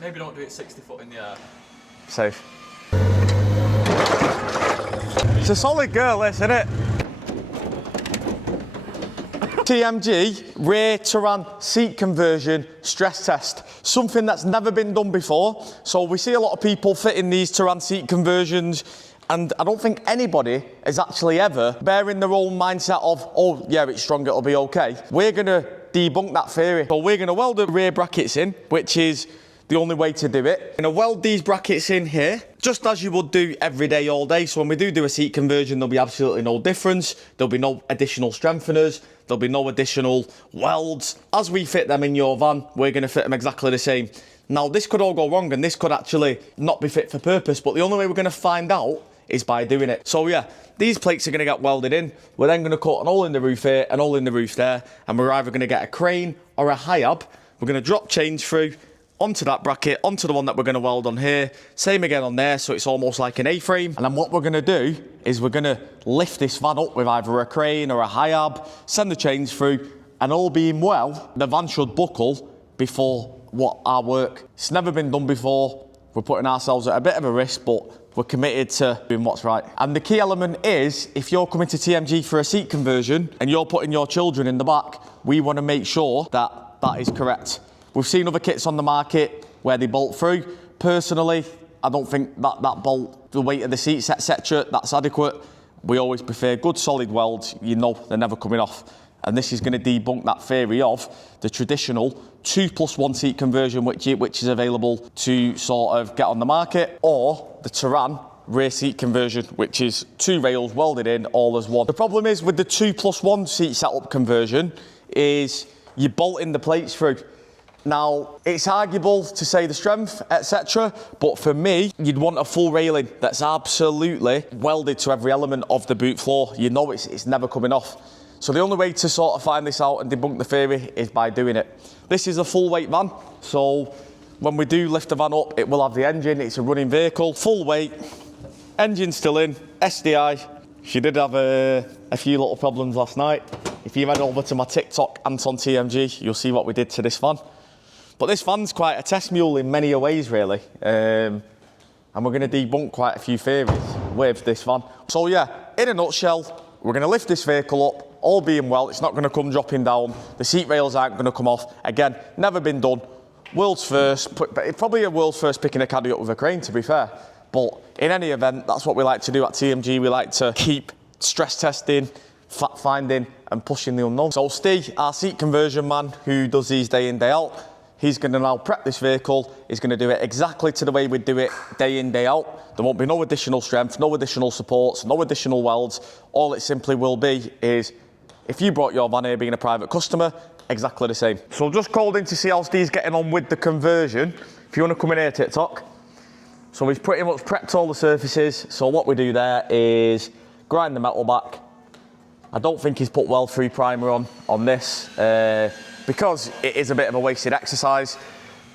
Maybe don't do it 60 foot in the air. Safe. It's a solid girl, this, isn't it? TMG rear Touran seat conversion stress test. Something that's never been done before. So we see a lot of people fitting these Touran seat conversions, and I don't think anybody is actually ever bearing their own mindset of, oh yeah, it's strong, it'll be okay. We're gonna debunk that theory. So we're gonna weld the rear brackets in, which is the only way to do it. We're gonna weld these brackets in here, just as you would do every day, all day. So when we do a seat conversion, there'll be absolutely no difference. There'll be no additional strengtheners. There'll be no additional welds. As we fit them in your van, we're gonna fit them exactly the same. Now, this could all go wrong and this could actually not be fit for purpose, but the only way we're gonna find out is by doing it. So yeah, these plates are gonna get welded in. We're then gonna cut an hole in the roof here, an hole in the roof there, and we're either gonna get a crane or a high-ab. We're gonna drop chains through onto that bracket, onto the one that we're gonna weld on here. Same again on there, so it's almost like an A-frame. And then what we're gonna do is we're gonna lift this van up with either a crane or a high-ab, send the chains through, and all being well, the van should buckle before what our work. It's never been done before. We're putting ourselves at a bit of a risk, but we're committed to doing what's right. And the key element is, if you're coming to TMG for a seat conversion and you're putting your children in the back, we wanna make sure that that is correct. We've seen other kits on the market where they bolt through. Personally, I don't think that bolt, the weight of the seats, etc., that's adequate. We always prefer good solid welds. You know they're never coming off. And this is going to debunk that theory of the traditional 2+1 seat conversion, which is available to sort of get on the market, or the Touran rear seat conversion, which is 2 rails welded in all as one. The problem is with the 2+1 seat setup conversion is you're bolting the plates through. Now, it's arguable to say the strength, etc., but for me, you'd want a full railing that's absolutely welded to every element of the boot floor. You know it's never coming off. So the only way to sort of find this out and debunk the theory is by doing it. This is a full weight van, so when we do lift the van up, it will have the engine. It's a running vehicle, full weight, engine still in, SDI. She did have a few little problems last night. If you head over to my TikTok, Anton TMG, you'll see what we did to this van. But this van's quite a test mule in many ways, really. And we're gonna debunk quite a few theories with this van. So yeah, in a nutshell, we're gonna lift this vehicle up, all being well, it's not gonna come dropping down. The seat rails aren't gonna come off. Again, never been done. World's first, probably a world's first picking a caddy up with a crane, to be fair. But in any event, that's what we like to do at TMG. We like to keep stress testing, fact finding, and pushing the unknown. So Steve, our seat conversion man, who does these day in, day out, he's going to now prep this vehicle. He's going to do it exactly to the way we do it day in, day out. There won't be no additional strength, no additional supports, no additional welds. All it simply will be is, if you brought your van here being a private customer, exactly the same. So just called in to see how Steve's getting on with the conversion. If you want to come in here, TikTok. So we've pretty much prepped all the surfaces. So what we do there is grind the metal back. I don't think he's put weld-free primer on this. Because it is a bit of a wasted exercise,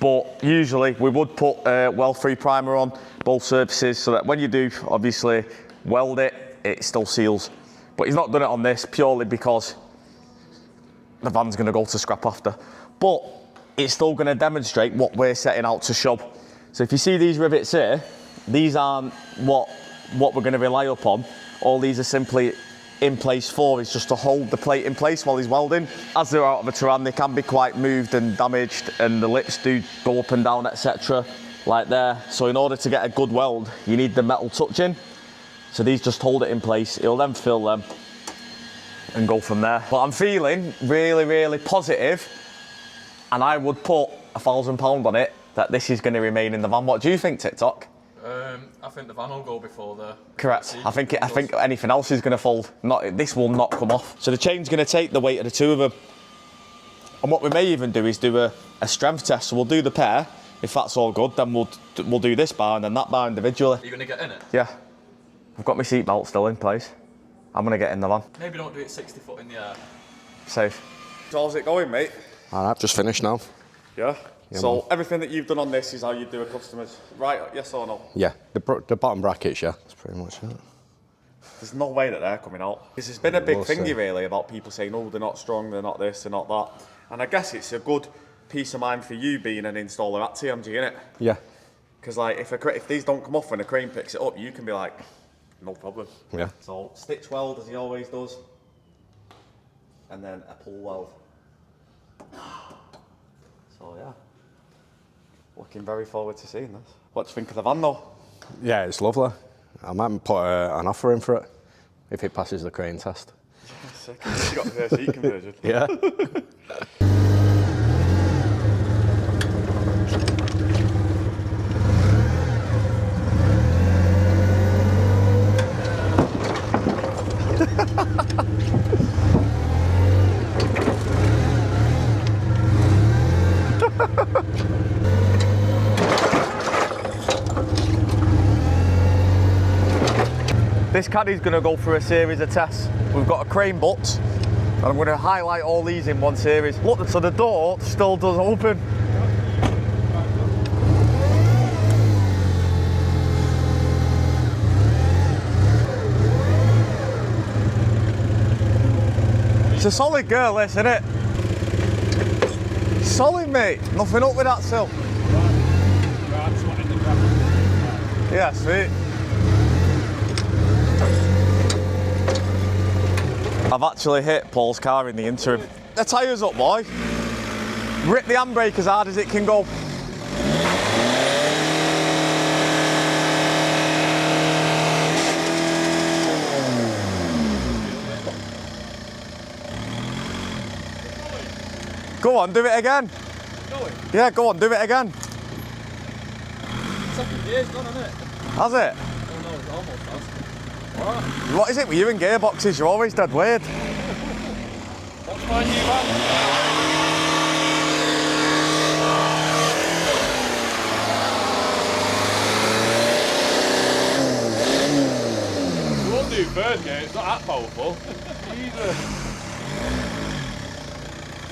but usually we would put weld-free primer on both surfaces so that when you do obviously weld it, it still seals. But he's not done it on this purely because the van's going to go to scrap after. But it's still going to demonstrate what we're setting out to show. So if you see these rivets here, these aren't what we're going to rely upon. All these are simply in place for is just to hold the plate in place while he's welding. As they're out of a Touran, they can be quite moved and damaged, and the lips do go up and down, etc. like there. So in order to get a good weld, you need the metal touching. So these just hold it in place. It'll then fill them and go from there. But I'm feeling really, really positive, and I would put £1,000 on it that this is going to remain in the van. What do you think, TikTok? I think the van will go before the... Correct. I think anything else is going to fold. This will not come off. So the chain's going to take the weight of the two of them. And what we may even do is do a strength test. So we'll do the pair. If that's all good, then we'll do this bar and then that bar individually. Are you going to get in it? Yeah. I've got my seat belt still in place. I'm going to get in the van. Maybe don't do it 60 foot in the air. Safe. So how's it going, mate? I've just finished now. Yeah? Yeah, so man. everything that you've done on this is how you do a customer's, right? Yes or no? Yeah, the bottom brackets, yeah, that's pretty much it. There's no way that they're coming out. This has been a big thingy really about people saying, oh, they're not strong, they're not this, they're not that. And I guess it's a good peace of mind for you being an installer at TMG, innit? Yeah. Because like if these don't come off when a crane picks it up, you can be like, no problem. Yeah. So stitch weld as he always does, and then a pull weld. So yeah, looking very forward to seeing this. What do you think of the van though? Yeah, it's lovely. I might put an offer in for it if it passes the crane test. Sick. You got the seat conversion. Yeah. This Caddy's going to go through a series of tests. We've got a crane butt, and I'm going to highlight all these in one series. Look, so the door still does open. It's a solid girl, this, isn't it? Solid, mate. Nothing up with that sill. Yeah, sweet. I've actually hit Paul's car in the interim. The tyres up, boy. Rip the handbrake as hard as it can go. Go on, do it again. Yeah, go on, do it again. Second gear's done, isn't it? Has it? Oh no, it almost has. What is it with you and gearboxes? You're always dead weird. What's my new van? We won't do third gear, it's not that powerful. Jesus.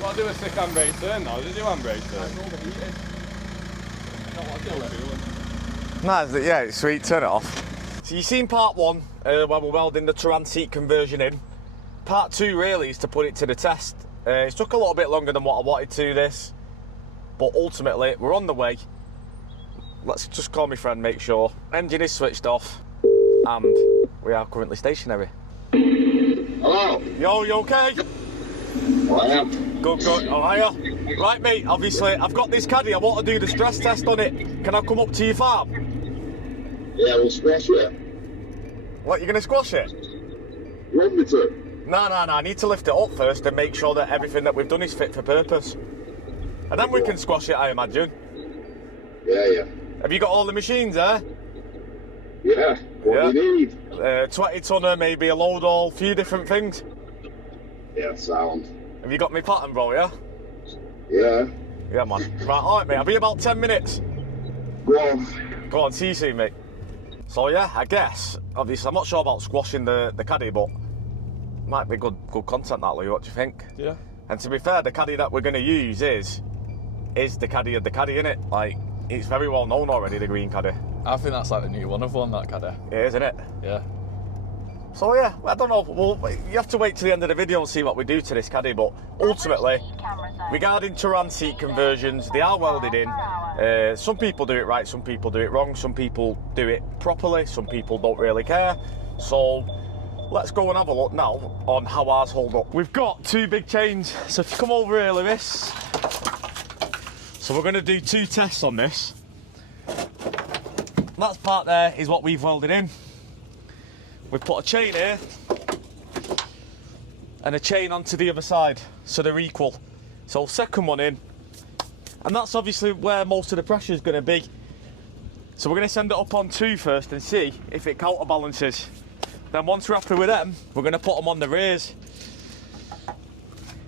Got to do a sick handbrake turn now, did you do handbrake turn? Nice, yeah, it's sweet, turn it off. So you've seen part one, where we're welding the Touran seat conversion in. Part two really is to put it to the test. It took a little bit longer than what I wanted to this, but ultimately we're on the way. Let's just call my friend, make sure. Engine is switched off, and we are currently stationary. Hello. Yo, you okay? I am. Good, good. Oh, hiya. Right, mate, obviously, I've got this Caddy. I want to do the stress test on it. Can I come up to your farm? Yeah, we'll squash it. What, you're going to squash it? You want me to? No, I need to lift it up first and make sure that everything that we've done is fit for purpose. And then we can squash it, I imagine. Yeah. Have you got all the machines there? Yeah. What do you need? 20 tonner, maybe a load all, few different things. Yeah, sound. Have you got me pattern, bro, yeah? Yeah. Yeah, man. Right, alright, mate, I'll be about 10 minutes. Go on. Go on, see you soon, mate. So yeah, I guess, obviously, I'm not sure about squashing the Caddy, but might be good content, that, Lou. What do you think? Yeah. And to be fair, the Caddy that we're going to use is the Caddy of the Caddy, innit? Like, it's very well known already, the green Caddy. I think that's like the new one of one, that Caddy. It is, isn't it? Yeah. So yeah, I don't know, you have to wait till the end of the video and see what we do to this Caddy, but ultimately, regarding Touran seat conversions, they are welded in. Some people do it right, some people do it wrong, some people do it properly, some people don't really care. So let's go and have a look now on how ours hold up. We've got two big chains, so if you come over here, Lewis. So we're going to do two tests on this. That part there is what we've welded in. We've put a chain here and a chain onto the other side, so they're equal. So second one in, and that's obviously where most of the pressure is going to be. So we're going to send it up on two first and see if it counterbalances. Then once we're happy with them, we're going to put them on the rears.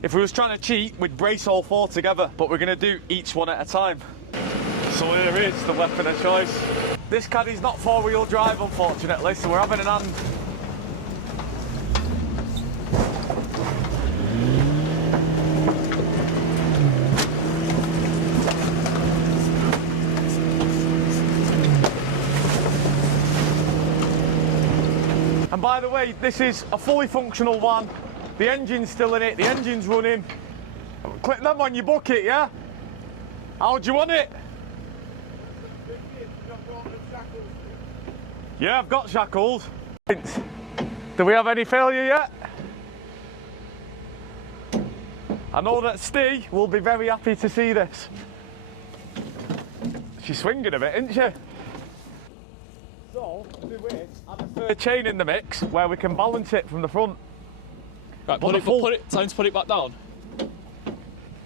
If we was trying to cheat, we'd brace all four together, but we're going to do each one at a time. So here is the weapon of choice. This Caddy's not four-wheel drive, unfortunately, so we're having an hand. And by the way, this is a fully functional van. The engine's still in it, the engine's running. Click them on your bucket, yeah? How do you want it? Yeah, I've got shackles. Do we have any failure yet? I know that Steve will be very happy to see this. She's swinging a bit, isn't she? So, to do it, add a third chain in the mix where we can balance it from the front. Right, time to put it back down.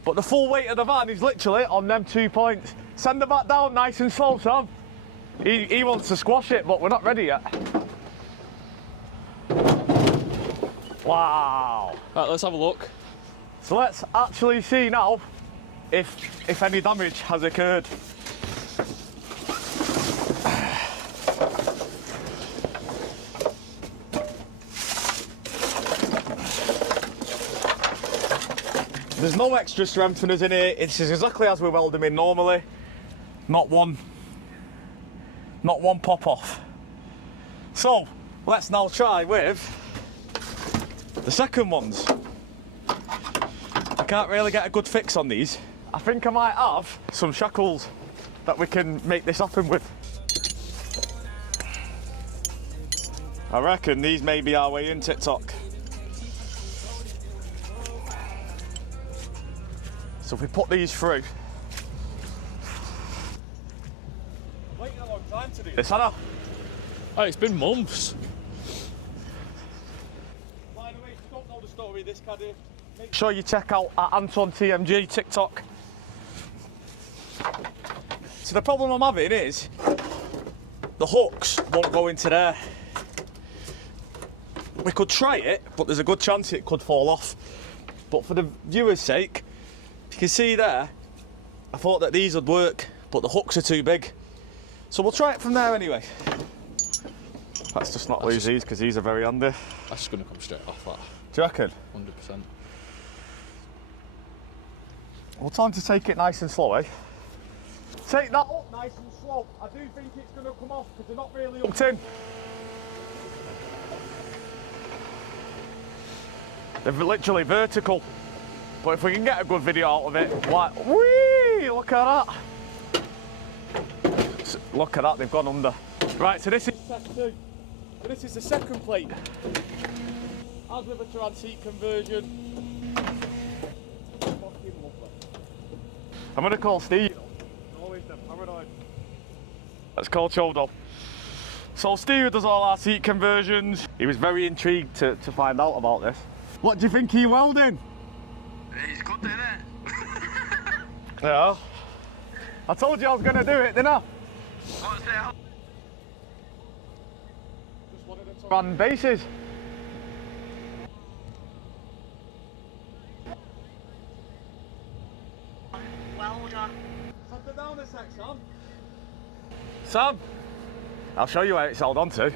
But the full weight of the van is literally on them 2 points. Send it back down nice and slow, Sam. He wants to squash it, but we're not ready yet. Wow. Right, let's have a look. So let's actually see now if any damage has occurred. There's no extra strengtheners in it. It's exactly as we weld them in normally. Not one pop off. So let's now try with the second ones. I can't really get a good fix on these. I think I might have some shackles that we can make this happen with. I reckon these may be our way in, TikTok. So if we put these through. Waiting a long time to do this, Hannah. Oh, it's been months. By the way, if you don't know the story of this caddy, make sure you check out our Anton TMG TikTok. So the problem I'm having is the hooks won't go into there. We could try it, but there's a good chance it could fall off. But for the viewer's sake, you can see there, I thought that these would work, but the hooks are too big. So we'll try it from there anyway. Let's just not lose these because these are very handy. That's just going to come straight off that. Do you reckon? 100%. Well, time to take it nice and slow, eh? Take that up nice and slow. I do think it's going to come off because they're not really hooked in. They're literally vertical. But if we can get a good video out of it, like, whee, look at that. Look at that, they've gone under. Right, so this is test 2. So this is the second plate. As with a Touran seat conversion. Fucking lovely. I'm going to call Steve. Always them paranoid. Let's call Chodo. So Steve does all our seat conversions. He was very intrigued to find out about this. What do you think he welding? He's good, isn't it? Yeah. I told you I was going to do it, didn't I? What's that? Just wanted it to run bases. Welder. Set it down a sec, Sam. Sam, I'll show you where it's held on to.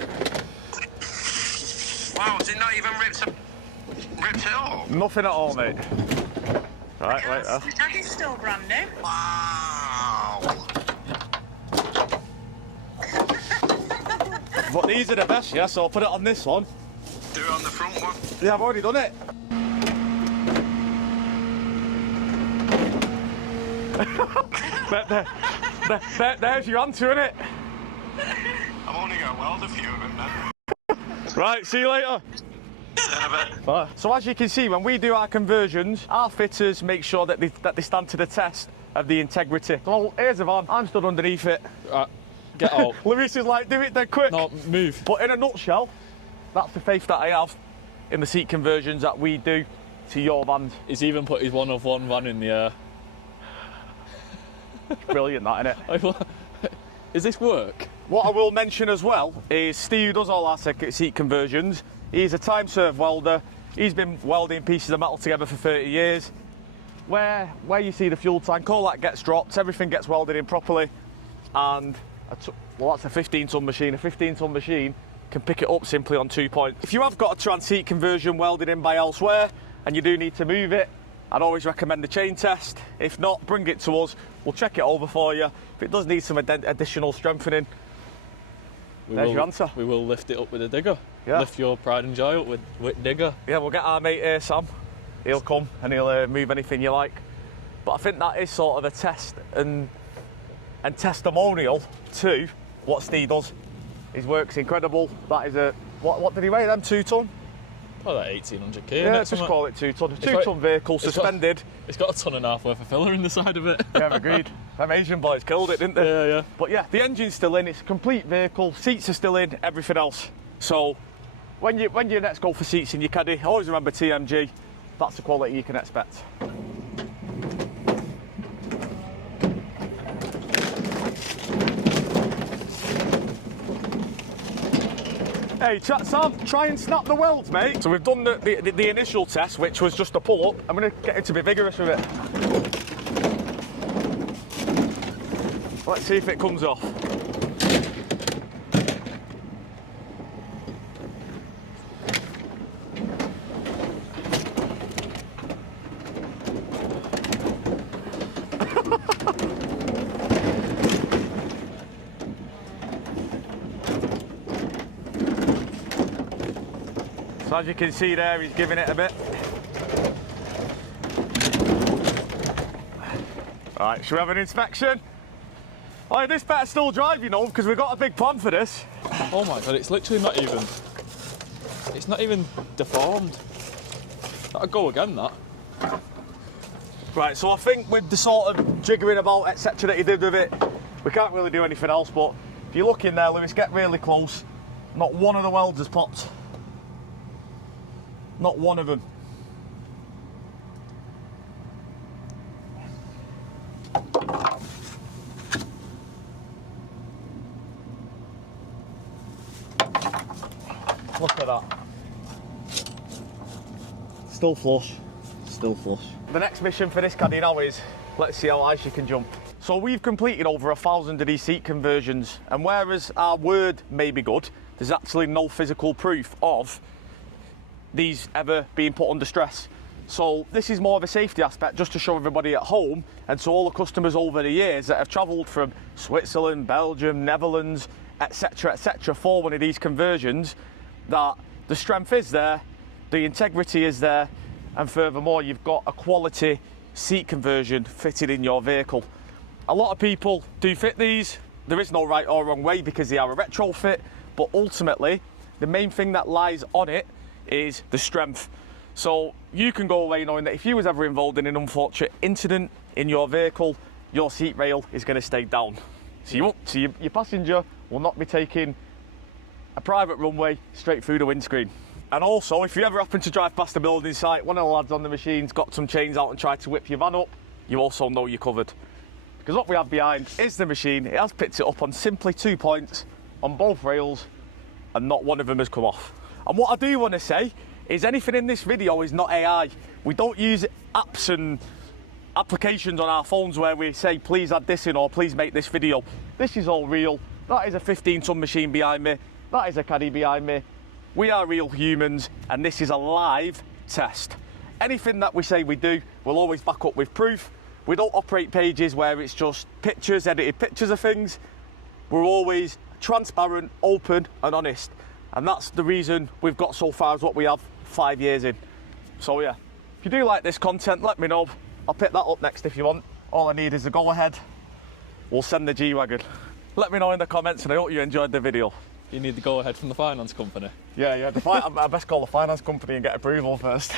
Wow, is it not even ripped it off? Nothing at all, mate. Right, wait there. The tag is still brand new. Wow. But these are the best, yeah, so I'll put it on this one. Do it on the front one. Yeah, I've already done it. There's your answer, innit? I've only got to weld a few of them now. Right, see you later. Bye. So as you can see, when we do our conversions, our fitters make sure that they stand to the test of the integrity. So here's the van, I'm stood underneath it. Right, get out. Lewis is like, do it then quick. No, move. But in a nutshell, that's the faith that I have in the seat conversions that we do to your vans. He's even put his one of one van in the air. Brilliant, that, innit? Is this work? What I will mention as well is Steve does all our seat conversions. He's a time-served welder. He's been welding pieces of metal together for 30 years. Where you see the fuel tank, all that gets dropped, everything gets welded in properly. And, well, that's a 15-ton machine. A 15-ton machine can pick it up simply on 2 points. If you have got a Touran seat conversion welded in by elsewhere and you do need to move it, I'd always recommend the chain test. If not, bring it to us. We'll check it over for you. If it does need some additional strengthening, there's your answer. We will lift it up with a digger. Yeah. Lift your pride and joy up with digger. Yeah, we'll get our mate here, Sam. He'll come and he'll move anything you like. but I think that is sort of a test and testimonial to what Steve does. His work's incredible. That is a, what did he weigh then, 2 tonne? Well, like 1800 kg. Yeah, just call it 2 tonne. A 2 tonne vehicle, suspended. It's got a tonne and a half worth of filler in the side of it. Yeah, agreed. Them Asian boys killed it, didn't they? Yeah, yeah. But yeah, the engine's still in, it's a complete vehicle, seats are still in, everything else. So when you next go for seats in your Caddy, always remember TMG, that's the quality you can expect. Hey, Sam, try and snap the welds, mate. So we've done the initial test, which was just a pull-up. I'm going to get it to be vigorous with it. Let's see if it comes off. So as you can see there, he's giving it a bit. Right, should we have an inspection? Oh, this better still drive, you know, because we've got a big plan for this. Oh my god, it's literally not even... It's not even deformed. That'll go again, that. Right, so I think with the sort of jiggering about, etc. that he did with it, we can't really do anything else, but if you look in there, Lewis, get really close. Not one of the welds has popped. Not one of them. Look at that. Still flush. Still flush. The next mission for this Caddy now is, let's see how high she can jump. So we've completed over 1,000 of these seat conversions, and whereas our word may be good, there's actually no physical proof of these ever being put under stress. So this is more of a safety aspect, just to show everybody at home and to all the customers over the years that have travelled from Switzerland, Belgium, Netherlands, etc., for one of these conversions, that the strength is there, the integrity is there, and furthermore you've got a quality seat conversion fitted in your vehicle. A lot of people do fit these. There is no right or wrong way because they are a retrofit, but ultimately the main thing that lies on it is the strength. So you can go away knowing that if you was ever involved in an unfortunate incident in your vehicle, your seat rail is going to stay down. So your passenger will not be taking a private runway straight through the windscreen. And also, if you ever happen to drive past a building site, one of the lads on the machine's got some chains out and tried to whip your van up, you also know you're covered. Because what we have behind is the machine. It has picked it up on simply 2 points on both rails, and not one of them has come off. And what I do want to say is anything in this video is not AI. We don't use apps and applications on our phones where we say, please add this in or please make this video. This is all real. That is a 15-ton machine behind me. That is a Caddy behind me. We are real humans, and this is a live test. Anything that we say we do, we'll always back up with proof. We don't operate pages where it's just pictures, edited pictures of things. We're always transparent, open, and honest. And that's the reason we've got so far as what we have 5 years in. So yeah, if you do like this content, let me know. I'll pick that up next if you want. All I need is a go ahead. We'll send the G-Wagon. Let me know in the comments, and I hope you enjoyed the video. You need the go ahead from the finance company. Yeah, I best call the finance company and get approval first.